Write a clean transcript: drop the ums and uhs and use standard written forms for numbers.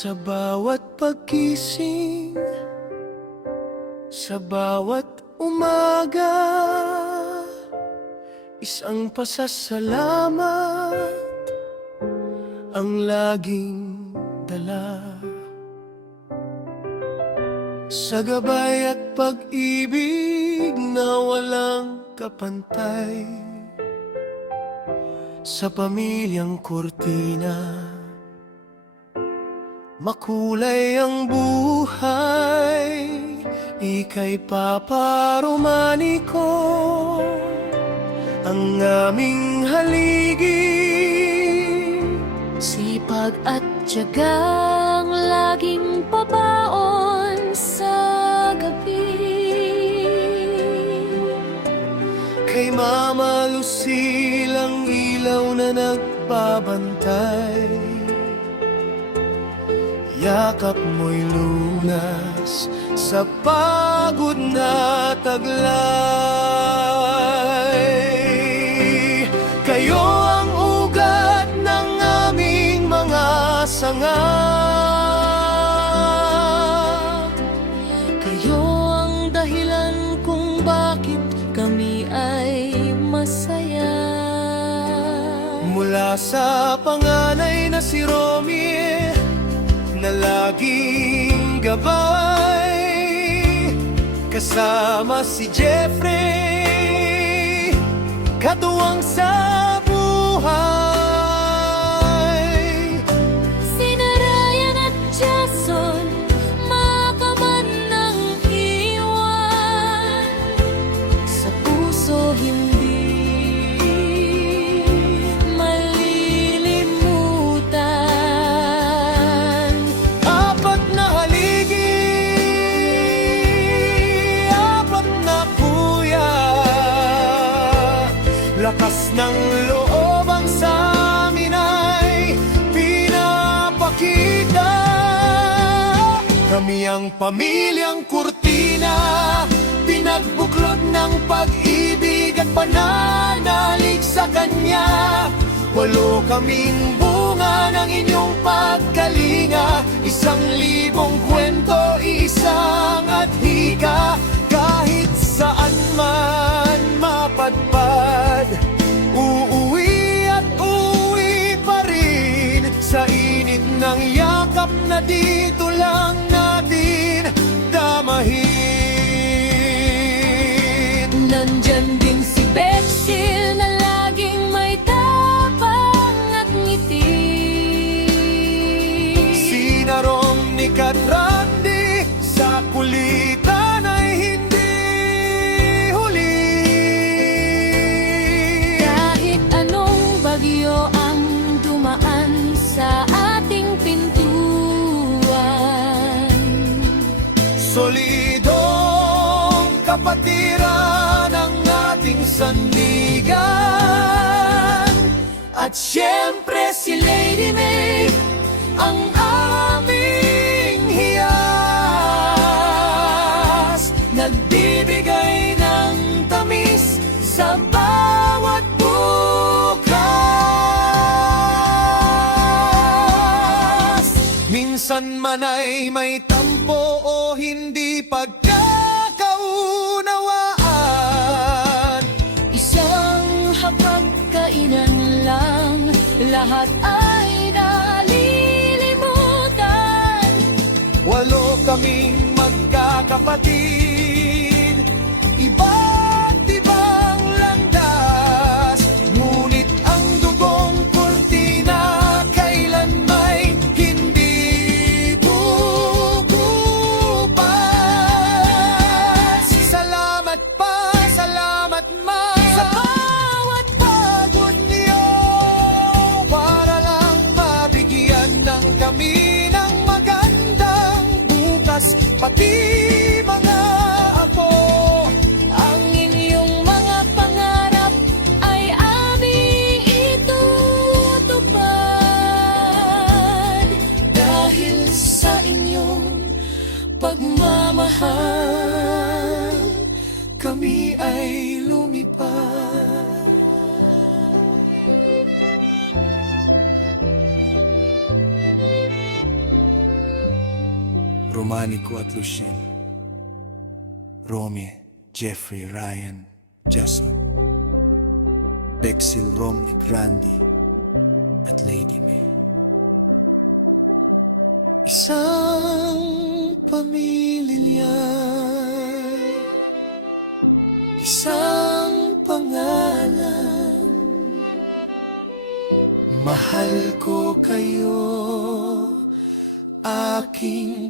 Sa bawat pagkising, sa bawat umaga, isang pasasalamat ang laging dala. Sa gabay at pag-ibig na walang kapantay, sa pamilyang kurtina, makulay ang buhay. Ika'y Papa Romanico, ang aming haligi. Sipag at tiyagang laging pabaon sa gabi. Kay Mama Lucille ang ilaw na nagbabantay. Yakap mo'y lunas sa pagod na taglay. Kayo ang ugat ng aming mga sanga. Kayo ang dahilan kung bakit kami ay masaya. Mula sa panganay na si Romy, na laging gabay, kasama si Jeffrey, katuwang sa buhay. Sina Ryan at Jason, makaman ng iwan, sa puso hindi lakas ng loob ang sa amin ay pinapakita. Kami ang pamilyang kurtina, pinagbuklod ng pag-ibig at pananalig sa Kanya. 8 kaming bunga ng inyong pagkalinga, 1,000 kwento, isang adhika. Kahit saan man mapadpad, uuwi at uwi pa rin. Sa init ng yakap na dito lang natin damahin. Nandyan din si Bexil na laging may tapang at ngiti. Sina Romnick at Randy sa kulitan ay hindi huli. Kahit anong bagyo ang dumaan sa ating pintuan, solidong kapatiran ang ating sandigan. At syempre si Lady May, ang aming hiyas, nagbibigay ng tamis sa bawat bukas. Minsan man ay may tampo o hindi pagkakaunawaan, isang hapagkainan lang, lahat ay nalilimutan. 8 kaming magkakapatid, iba't ibang landas, ngunit ang dugong kurtina kailan may hindi bubukas. Salamat pa, salamat ma, sa bawat pagod niyo, para lang mabigyan ng kami ng magandang bukas. Pati mga apo, Ang inyong mga pangarap ay aming itutupad. Dahil sa inyong pagmamahal, kami ay lumipad. Romanico at Lucille, Romy, Jeffrey, Ryan, Jason, Bexil, Romney, Randy, at Lady May. Isang pamilya, isang pangalan. Mahal ko kayo, aking